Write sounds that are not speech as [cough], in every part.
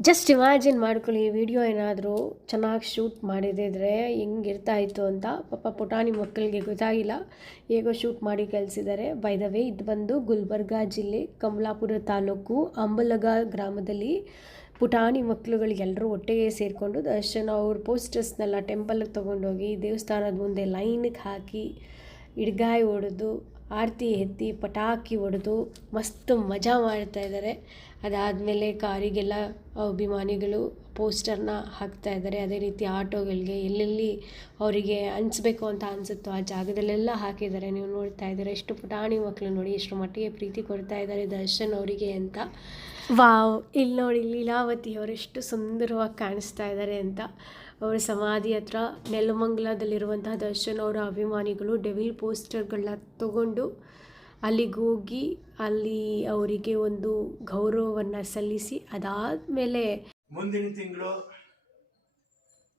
Just imagine ಮಾಡ್ಕೊಳ್ಳಿ video ಏನಾದರೂ ಚೆನ್ನಾಗಿ ಶೂಟ್ ಮಾಡಿದಿದ್ರೆ ಹೆಂಗಿರ್ತಾ ಇತ್ತು ಅಂತ. ಪಾಪ ಪುಟಾಣಿ ಮಕ್ಕಳಿಗೆ ಗೊತ್ತಾಗಿಲ್ಲ. ಹೇಗೋ ಶೂಟ್ ಮಾಡಿ ಕಳಿಸಿದ್ದಾರೆ. ಬೈ ದ ವೇ ಇದು ಬಂದು ಗುಲ್ಬರ್ಗಾ ಜಿಲ್ಲೆ ಕಮಲಾಪುರ ತಾಲೂಕು ಅಂಬಲಗ ಗ್ರಾಮದಲ್ಲಿ ಪುಟಾಣಿ ಮಕ್ಕಳುಗಳಿಗೆಲ್ಲರೂ ಒಟ್ಟಿಗೆ ಸೇರಿಕೊಂಡು ದರ್ಶನ ಅವ್ರ ಪೋಸ್ಟರ್ಸ್ನೆಲ್ಲ ಟೆಂಪಲ್ಗೆ ತೊಗೊಂಡೋಗಿ ದೇವಸ್ಥಾನದ ಮುಂದೆ ಲೈನಿಗೆ ಹಾಕಿ ಇಡ್ಗಾಯಿ ಹೊಡೆದು ಆರತಿ ಎತ್ತಿ, ಪಟಾಕಿ ಹೊಡೆದು ಮಸ್ತ್ ಮಜಾ ಮಾಡ್ತಾ ಇದ್ದಾರೆ ಅದಾದಮೇಲೆ ಕಾರಿಗೆಲ್ಲ ಅಭಿಮಾನಿಗಳು ಪೋಸ್ಟರ್ನ ಹಾಕ್ತಾ ಇದ್ದಾರೆ ಅದೇ ರೀತಿ ಆಟೋಗಳಿಗೆ ಎಲ್ಲೆಲ್ಲಿ ಅವರಿಗೆ ಅನಿಸ್ಬೇಕು ಅಂತ ಅನಿಸುತ್ತೋ ಆ ಜಾಗದಲ್ಲೆಲ್ಲ ಹಾಕಿದ್ದಾರೆ. ನೀವು ನೋಡ್ತಾ ಇದ್ದಾರೆ ಎಷ್ಟು ಪುಟಾಣಿ ಮಕ್ಕಳು ನೋಡಿ, ಎಷ್ಟು ಮಟ್ಟಿಗೆ ಪ್ರೀತಿ ಕೊಡ್ತಾ ಇದ್ದಾರೆ ದರ್ಶನ್ ಅವರಿಗೆ ಅಂತ. ವಾವ್ ಇಲ್ಲಿ ನೋಡಿ, ಲೀಲಾವತಿ ಅವರು ಎಷ್ಟು ಸುಂದರವಾಗಿ ಕಾಣಿಸ್ತಾ ಇದ್ದಾರೆ ಅಂತ. ಅವರ ಸಮಾಧಿ ಹತ್ರ ನೆಲಮಂಗಲದಲ್ಲಿರುವಂತಹ ದರ್ಶನ್ ಅವರ ಅಭಿಮಾನಿಗಳು ಡೆವಿಲ್ ಪೋಸ್ಟರ್ಗಳನ್ನ ತಗೊಂಡು ಅಲ್ಲಿಗೆ ಹೋಗಿ ಅಲ್ಲಿ ಅವರಿಗೆ ಒಂದು ಗೌರವವನ್ನು ಸಲ್ಲಿಸಿ, ಅದಾದಮೇಲೆ ಮುಂದಿನ ತಿಂಗಳು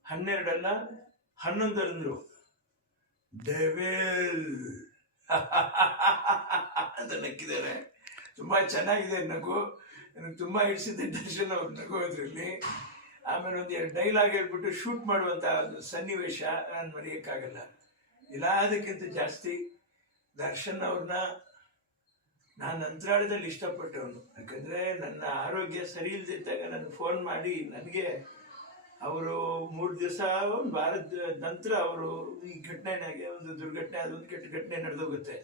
ಹನ್ನೆರಡಲ್ಲ ಹನ್ನೊಂದರಂದ್ರು. ಡೆವಿಲ್. [laughs] ಅಂತ ನಕ್ಕಿದ್ದಾರೆ. ತುಂಬಾ ಚೆನ್ನಾಗಿದೆ ನಗು. ನನಗೆ ತುಂಬಾ ಇಡಿಸಿದ್ದೆ ದರ್ಶನ್ ಅವ್ರು ನಗೋದ್ರಲ್ಲಿ ಆಮೇಲೆ ಒಂದು ಎರಡು ಡೈಲಾಗ್ ಹೇಳ್ಬಿಟ್ಟು ಶೂಟ್ ಮಾಡುವಂತ ಒಂದು ಸನ್ನಿವೇಶ ನಾನು ಮರೆಯೋಕ್ಕಾಗಲ್ಲ. ಎಲ್ಲದಕ್ಕಿಂತ ಜಾಸ್ತಿ ದರ್ಶನ್ ಅವ್ರನ್ನ ನಾನು ಅಂತರಾಳದಲ್ಲಿ ಇಷ್ಟಪಟ್ಟವನು. ಯಾಕಂದ್ರೆ ನನ್ನ ಆರೋಗ್ಯ ಸರಿ ಇಲ್ದಿದ್ದಾಗ ನನಗೆ ಫೋನ್ ಮಾಡಿ ನನಗೆ ಅವರು ಮೂರು ದಿವಸ ಒಂದು ವಾರದ ನಂತರ ಅವರು ಈ ಘಟನೆನಾಗೆ ಒಂದು ದುರ್ಘಟನೆ ಅದೊಂದು ಕೆಟ್ಟ ಘಟನೆ ನಡೆದೋಗುತ್ತೆ.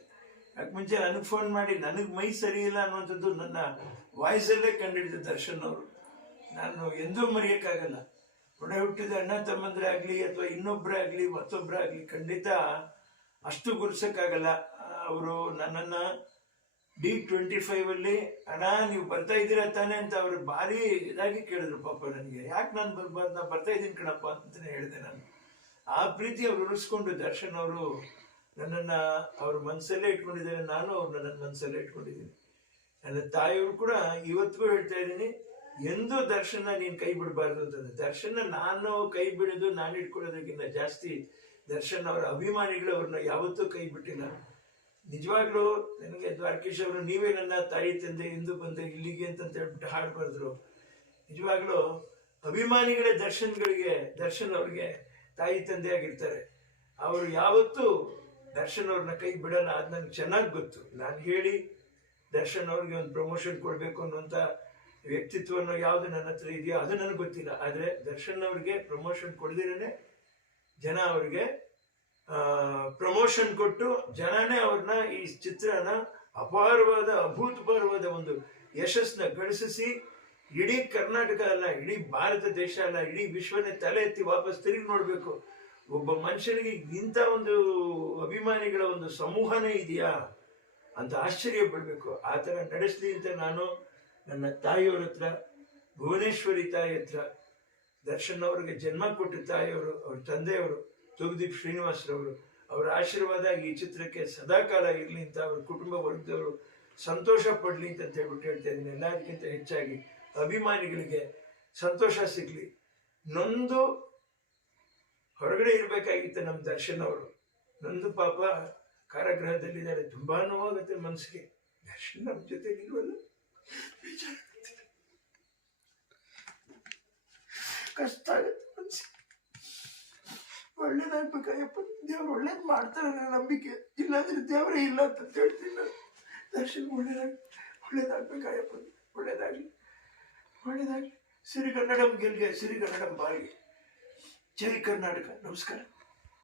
ಯಾಕೆ ಮುಂಚೆ ನನಗೆ ಫೋನ್ ಮಾಡಿ ನನಗೆ ಮೈ ಸರಿ ಇಲ್ಲ ಅನ್ನುವಂಥದ್ದು ನನ್ನ ವಾಯ್ಸಲ್ಲೇ ಕಂಡುಹಿಡಿದ ದರ್ಶನ್ ಅವರು. ನಾನು ಎಂದೂ ಮರೆಯೋಕ್ಕಾಗಲ್ಲ. ಒಡ ಹುಟ್ಟಿದ ಅಣ್ಣ ತಮ್ಮಂದ್ರೆ ಆಗಲಿ ಅಥವಾ ಇನ್ನೊಬ್ಬರೇ ಆಗಲಿ ಮತ್ತೊಬ್ಬರೇ ಆಗಲಿ ಖಂಡಿತ ಅಷ್ಟು ಗುರ್ಸಕ್ಕಾಗಲ್ಲ. ಅವರು ನನ್ನನ್ನು ಡಿ ಟ್ವೆಂಟಿ ಅಲ್ಲಿ, ಅಣ್ಣ, ನೀವು ಬರ್ತಾ ಇದ್ದೀರಾ ತಾನೇ? ಅಂತ ಅವರು ಭಾರಿ ಇದಾಗಿ ಕೇಳಿದ್ರು ಪಾಪ ನನಗೆ. ಯಾಕೆ ನಾನು ಬರ್ಬಾರ್ದು? ನಾನು ಬರ್ತಾ ಇದ್ದೀನಿ ಕಣಪ್ಪ ಅಂತಲೇ ಹೇಳಿದೆ ನಾನು. ಆ ಪ್ರೀತಿ ಅವ್ರು ಉಳಿಸ್ಕೊಂಡು ದರ್ಶನ್ ಅವರು ನನ್ನನ್ನ ಅವ್ರ ಮನಸ್ಸಲ್ಲೇ ಇಟ್ಕೊಂಡಿದ್ದಾರೆ. ನಾನು ಅವ್ರು ನನ್ನ ಮನಸ್ಸಲ್ಲೇ ಇಟ್ಕೊಂಡಿದ್ದೀನಿ. ನನ್ನ ತಾಯಿಯವರು ಕೂಡ ಇವತ್ತಿಗೂ ಹೇಳ್ತಾ ಇದ್ದೀನಿ ಎಂದೂ ದರ್ಶನ ನೀನು ಕೈ ಬಿಡಬಾರ್ದು ಅಂತಂದ್ರೆ ದರ್ಶನ ನಾನು ಕೈ ಬಿಡೋದು, ನಾನು ಇಟ್ಕೊಳ್ಳೋದಕ್ಕಿಂತ ಜಾಸ್ತಿ ದರ್ಶನ್ ಅವರ ಅಭಿಮಾನಿಗಳು ಅವ್ರನ್ನ ಯಾವತ್ತೂ ಕೈ ಬಿಟ್ಟಿಲ್ಲ. ನಿಜವಾಗ್ಲೂ ನನಗೆ ದ್ವಾರಕೀಶ್ ಅವರು, ನೀವೇ ನನ್ನ ತಾಯಿ ತಂದೆ ಎಂದು ಬಂದೆ ಇಲ್ಲಿಗೆ ಅಂತ ಹೇಳ್ಬಿಟ್ಟು ಹಾಡು ಬರೆದ್ರು. ನಿಜವಾಗ್ಲೂ ಅಭಿಮಾನಿಗಳೇ ದರ್ಶನ್ಗಳಿಗೆ, ದರ್ಶನ್ ಅವ್ರಿಗೆ ತಾಯಿ ತಂದೆ ಆಗಿರ್ತಾರೆ. ಅವರು ಯಾವತ್ತೂ ದರ್ಶನ್ ಅವ್ರನ್ನ ಕೈ ಬಿಡಲ್ಲ, ಅದು ನನಗೆ ಚೆನ್ನಾಗಿ ಗೊತ್ತು. ನಾನು ಹೇಳಿ ದರ್ಶನ್ ಅವ್ರಿಗೆ ಒಂದು ಪ್ರಮೋಷನ್ ಕೊಡಬೇಕು ಅನ್ನುವಂಥ ವ್ಯಕ್ತಿತ್ವವನ್ನು ಯಾವುದು ನನ್ನ ಹತ್ರ ಇದೆಯೋ ಅದು ನನಗೆ ಗೊತ್ತಿಲ್ಲ. ಆದರೆ ದರ್ಶನ್ ಅವ್ರಿಗೆ ಪ್ರಮೋಷನ್ ಕೊಡದಿರೇ ಜನ ಅವ್ರಿಗೆ ಪ್ರಮೋಷನ್ ಕೊಟ್ಟು ಜನನೇ ಅವ್ರನ್ನ ಈ ಚಿತ್ರನ ಅಪಾರವಾದ, ಅಭೂತಪೂರ್ವವಾದ ಒಂದು ಯಶಸ್ಸನ್ನ ಗಳಿಸಿ ಇಡೀ ಕರ್ನಾಟಕ ಅಲ್ಲ, ಇಡೀ ಭಾರತ ದೇಶ ಅಲ್ಲ, ಇಡೀ ವಿಶ್ವನೇ ತಲೆ ಎತ್ತಿ ವಾಪಸ್ ತಿರುಗಿ ನೋಡಬೇಕು. ಒಬ್ಬ ಮನುಷ್ಯನಿಗೆ ಇಂಥ ಒಂದು ಅಭಿಮಾನಿಗಳ ಒಂದು ಸಮೂಹನೇ ಇದೆಯಾ ಅಂತ ಆಶ್ಚರ್ಯ ಪಡಬೇಕು. ಆ ಥರ ನಡೆಸಲಿ ಅಂತ ನಾನು ನನ್ನ ತಾಯಿಯವ್ರ ಹತ್ರ, ಭುವನೇಶ್ವರಿ ತಾಯಿ ಹತ್ರ, ದರ್ಶನ್ ಅವ್ರಿಗೆ ಜನ್ಮ ಕೊಟ್ಟ ತಾಯಿಯವರು, ಅವ್ರ ತಂದೆಯವರು ಶ್ರೀನಿವಾಸ್ ಶ್ರೀನಿವಾಸರವರು, ಅವರ ಆಶೀರ್ವಾದ ಈ ಚಿತ್ರಕ್ಕೆ ಸದಾಕಾಲ ಇರಲಿ ಅಂತ ಅವ್ರ ಕುಟುಂಬ ವರ್ಗದವರು ಸಂತೋಷ ಪಡಲಿ ಅಂತ ಹೇಳ್ಬಿಟ್ಟು ಹೇಳ್ತಾ ಇದ್ದೀನಿ. ಎಲ್ಲದಕ್ಕಿಂತ ಹೆಚ್ಚಾಗಿ ಅಭಿಮಾನಿಗಳಿಗೆ ಸಂತೋಷ ಸಿಗ್ಲಿ. ನೊಂದು ಹೊರಗಡೆ ಇರಬೇಕಾಗಿತ್ತು ನಮ್ಮ ದರ್ಶನ್ ಅವರು. ನೊಂದು ಪಾಪ ಕಾರಾಗೃಹದಲ್ಲಿದ್ದಾರೆ. ತುಂಬಾ ನೋವಾಗುತ್ತೆ ಮನಸ್ಸಿಗೆ ದರ್ಶನ್ ನಮ್ಮ ಜೊತೆ ಕಷ್ಟ ಆಗುತ್ತೆ ಮನಸ್ಸಿಗೆ ಒಳ್ಳೇದಾಗ್ಬೇಕಾಯಪ್ಪ ದೇವ್ರು ಒಳ್ಳೇದು ಮಾಡ್ತಾರೆ ನನ್ನ ನಂಬಿಕೆ. ಇಲ್ಲಾಂದ್ರೆ ದೇವರೇ ಇಲ್ಲ ಅಂತ ಹೇಳ್ತೀನಿ ನಾನು. ದರ್ಶನ್ ಒಳ್ಳೇದಾಗ ಒಳ್ಳೇದಾಗ್ಬೇಕಾಗಪ್ಪ ಒಳ್ಳೇದಾಗ್ಲಿ ಒಳ್ಳೇದಾಗ್ಲಿ. ಸಿರಿಗನ್ನಡಂ ಗೆಲ್ಗೆ ಸಿರಿಗನ್ನಡಂ ಬಾಳ್ಗೆ. ಜೈ ಕರ್ನಾಟಕ. ನಮಸ್ಕಾರ.